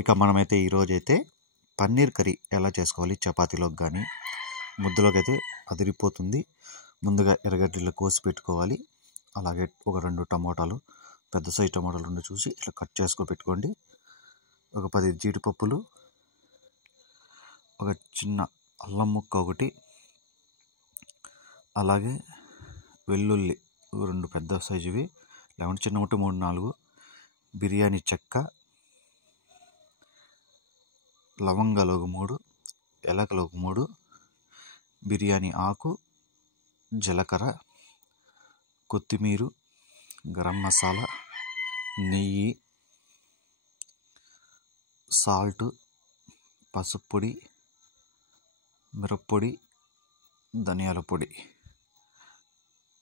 ఇక మనమైతే ఈరోజైతే పన్నీర్ కర్రీ ఎలా చేసుకోవాలి, చపాతీలోకి కానీ ముద్దలోకి అయితే అదిరిపోతుంది. ముందుగా ఎర్రగడ్డలు కోసి పెట్టుకోవాలి. అలాగే ఒక 2 టమోటాలు, పెద్ద సైజు టమోటాలు 2 చూసి ఇట్లా కట్ చేసుకొని పెట్టుకోండి. ఒక 10 జీడిపప్పులు, ఒక చిన్న అల్లం ముక్క ఒకటి, అలాగే వెల్లుల్లి 2 పెద్ద సైజువి, లేకుంటే చిన్న ముట్ట 3-4, బిర్యానీ చెక్క, లవంగాలు ఒక 3, ఎలకలు ఒక 3, బిర్యానీ ఆకు, జీలకర్ర, కొత్తిమీర, గరం మసాలా, నెయ్యి, సాల్ట్, పసుపు పొడి, మిరప్పొడి, ధనియాల పొడి.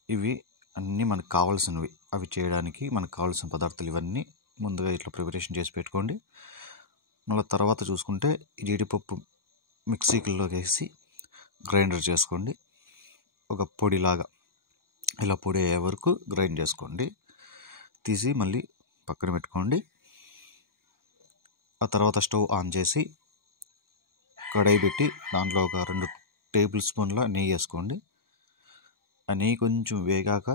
ఇవి అన్నీ మనకు కావాల్సినవి. అవి చేయడానికి మనకు కావాల్సిన పదార్థాలు ఇవన్నీ ముందుగా ఇట్లా ప్రిపరేషన్ చేసి పెట్టుకోండి. మళ్ళీ తర్వాత చూసుకుంటే జీడిపప్పు మిక్సీలోకి వేసి గ్రైండర్ చేసుకోండి. ఒక పొడిలాగా ఇలా పొడి అయ్యే వరకు గ్రైండ్ చేసుకోండి. తీసి మళ్ళీ పక్కన పెట్టుకోండి. ఆ తర్వాత స్టవ్ ఆన్ చేసి కడాయి పెట్టి దాంట్లో ఒక 2 టేబుల్ స్పూన్ల నెయ్యి వేసుకోండి. ఆ నెయ్యి కొంచెం వేగాక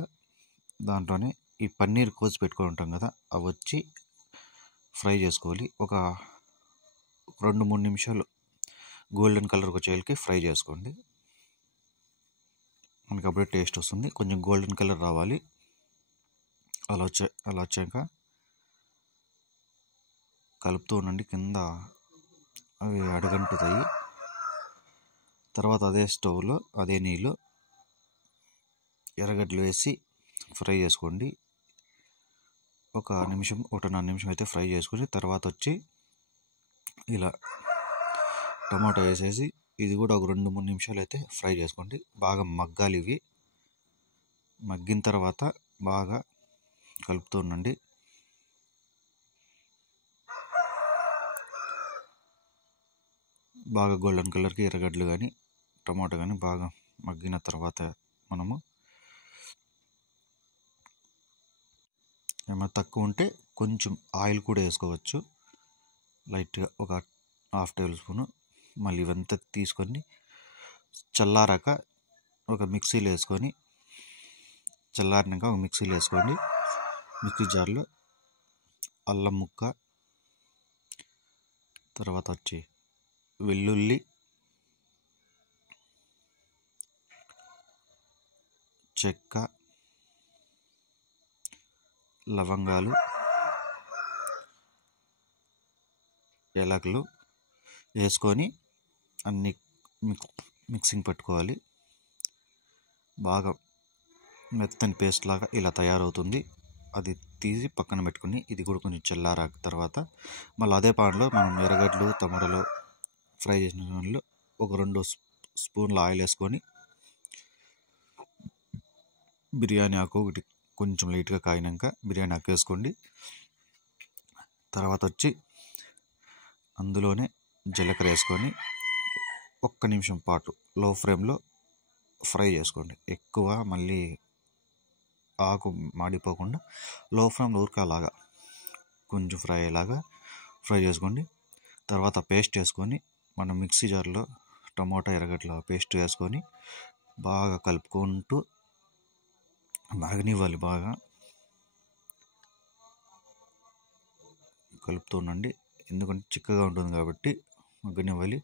దాంట్లోనే ఈ పన్నీర్ కోసి పెట్టుకొని ఉంటాం కదా, అవి వచ్చి ఫ్రై చేసుకోవాలి. ఒక 2-3 నిమిషాలు గోల్డెన్ కలర్కి వచ్చేకి ఫ్రై చేసుకోండి. మనకి అప్పుడే టేస్ట్ వస్తుంది. కొంచెం గోల్డెన్ కలర్ రావాలి. అలా వచ్చాక కలుపుతూ ఉండండి. కింద అవి అడగంటుతాయి. తర్వాత అదే స్టవ్లో అదే నీళ్ళు ఎర్రగడ్డలు వేసి ఫ్రై చేసుకోండి. ఒక 1.5 నిమిషం అయితే ఫ్రై చేసుకుని తర్వాత వచ్చి ఇలా టమాటా వేసేసి ఇది కూడా ఒక 2-3 నిమిషాలు అయితే ఫ్రై చేసుకోండి. బాగా మగ్గాలి. ఇవి మగ్గిన తర్వాత బాగా కలుపుతూ ఉండండి. బాగా గోల్డెన్ కలర్కి ఎర్రగడ్డలు కానీ టమాటా కానీ బాగా మగ్గిన తర్వాత మనము ఏమైనా తక్కువ ఉంటే కొంచెం ఆయిల్ కూడా వేసుకోవచ్చు, లైట్గా ఒక 1/2 టేబుల్ స్పూను. మళ్ళీ ఇవంతా తీసుకొని చల్లారాక ఒక మిక్సీలో వేసుకొని చల్లారినాక ఒక మిక్సీలో వేసుకోండి. మిక్సీ జార్లో అల్లం ముక్క, తర్వాత వచ్చి వెల్లుల్లి, చెక్క, లవంగాలు, యాలకులు వేసుకొని అన్ని మిక్సింగ్ పట్టుకోవాలి. బాగా మెత్తని పేస్ట్ లాగా ఇలా తయారవుతుంది. అది తీసి పక్కన పెట్టుకుని ఇది కూడా కొంచెం చల్లారాక తర్వాత మళ్ళీ అదే పాన్లో మనం ఎర్రగడ్డలు టమాటాలు ఫ్రై చేసిన దానిలో ఒక 2 స్పూన్ల ఆయిల్ వేసుకొని బిర్యానీ ఆకు ఒకటి కొంచెం లైట్గా కాగినాక బిర్యానీ ఆకు వేసుకోండి. తర్వాత వచ్చి అందులోనే జీలకర్ర వేసుకొని 1 నిమిషం పాటు లో ఫ్లేమ్లో ఫ్రై చేసుకోండి. ఎక్కువ మళ్ళీ ఆకు మాడిపోకుండా లో ఫ్లేమ్లో అలాగా కొంచెం ఫ్రై అయ్యేలాగా ఫ్రై చేసుకోండి. తర్వాత పేస్ట్ వేసుకొని మనం మిక్సీ జార్లో టమోటా ఎర్రగడ్డల పేస్ట్ వేసుకొని బాగా కలుపుకుంటూ మగ్గనివ్వాలి. బాగా కలుపుతూ ఉండండి, ఎందుకంటే చిక్కగా ఉంటుంది కాబట్టి మగ్గనివ్వాలి.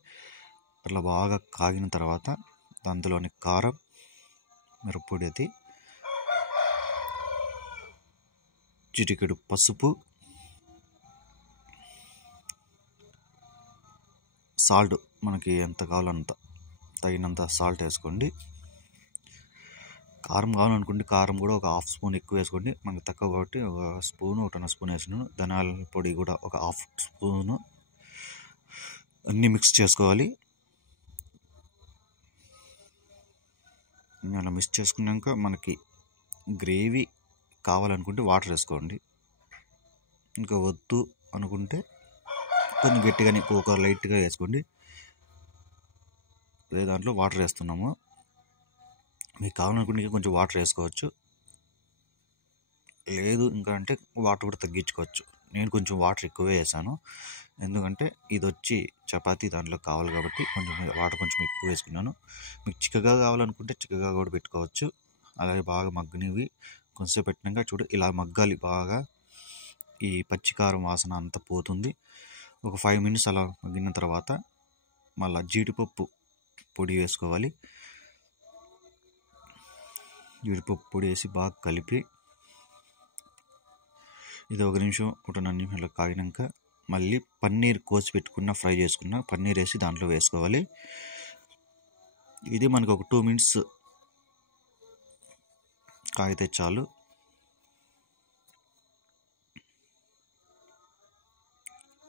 అట్లా బాగా కాగిన తర్వాత దాంట్లోని కారం, మిరప్పొడి, అది చిటికెడు పసుపు, సాల్ట్ మనకి ఎంత కావాలంత తగినంత సాల్ట్ వేసుకోండి. కారం కావాలనుకుంటే కారం కూడా ఒక 1/2 స్పూన్ ఎక్కువ వేసుకోండి. మనకు తక్కువ కాబట్టి 1 స్పూను 1.5 స్పూన్ వేసినాను. ధనియాల పొడి కూడా ఒక 1/2 స్పూను. అన్నీ మిక్స్ చేసుకోవాలి. అలా మిక్స్ చేసుకున్నాక మనకి గ్రేవీ కావాలనుకుంటే వాటర్ వేసుకోండి. ఇంకా వద్దు అనుకుంటే కొంచెం గట్టిగానే ఒక లైట్గా వేసుకోండి. అదే దాంట్లో వాటర్ వేస్తున్నాము. మీకు కావాలనుకుంటే కొంచెం వాటర్ వేసుకోవచ్చు, లేదు ఇంకా అంటే వాటర్ కూడా తగ్గించుకోవచ్చు. నేను కొంచెం వాటర్ ఎక్కువే వేసాను, ఎందుకంటే ఇది వచ్చి చపాతీ దాంట్లో కావాలి కాబట్టి కొంచెం వాటర్ కొంచెం ఎక్కువ వేసుకున్నాను. మీకు చిక్కగా కావాలనుకుంటే చిక్కగా కూడా పెట్టుకోవచ్చు. అలాగే బాగా మగ్గనివి కొంచెంసేపు పెట్టినాక చూడు ఇలా మగ్గాలి బాగా. ఈ పచ్చికారం వాసన అంతా పోతుంది. ఒక 5 minutes అలా మగ్గిన తర్వాత మళ్ళీ జీడిపప్పు పొడి వేసుకోవాలి. జీడిపప్పు పొడి వేసి బాగా కలిపి ఇది 1 నిమిషం 1.5 నిమిషాలు కాగినాక మళ్ళీ పన్నీర్ కోసి పెట్టుకున్న ఫ్రై చేసుకున్న పన్నీర్ వేసి దాంట్లో వేసుకోవాలి. ఇది మనకు ఒక 2 minutes కాగితే చాలు.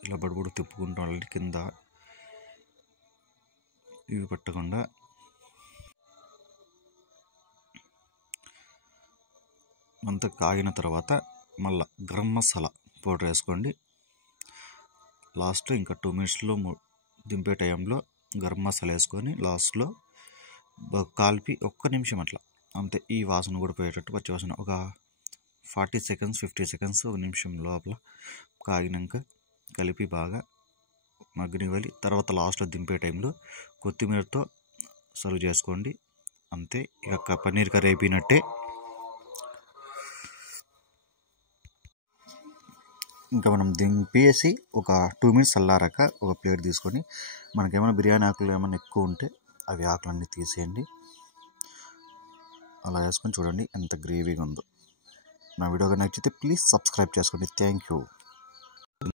ఇలా బడుబడు తిప్పుకుంటూ వాళ్ళని కింద ఇవి పట్టకుండా. అంతా కాగిన తర్వాత మళ్ళీ గరం మసాలా పౌడర్ వేసుకోండి. లాస్ట్లో ఇంకా 2 minutesలో దింపే టైంలో గరం మసాలా వేసుకొని లాస్ట్లో కలిపి 1 నిమిషం అట్లా అంతే. ఈ వాసన కూడా పోయేటట్టు పచ్చి వాసన ఒక 40 seconds 50 seconds 1 నిమిషం లోపల కాగినాక కలిపి బాగా మగ్గనివ్వాలి. తర్వాత లాస్ట్లో దింపే టైంలో కొత్తిమీరతో సర్వ్ చేసుకోండి. అంతే, ఇక పన్నీర్ కర్రీ అయిపోయినట్టే. ఇంకా మనం దింపేసి ఒక 2 minutes చల్లారాక ఒక ప్లేట్ తీసుకొని మనకేమైనా బిర్యానీ ఆకులు ఏమైనా ఎక్కువ ఉంటే అవి ఆకులన్నీ తీసేయండి. అలా వేసుకొని చూడండి ఎంత గ్రేవీగా ఉందో. నా వీడియో నచ్చితే ప్లీజ్ సబ్స్క్రైబ్ చేసుకోండి. Thank you.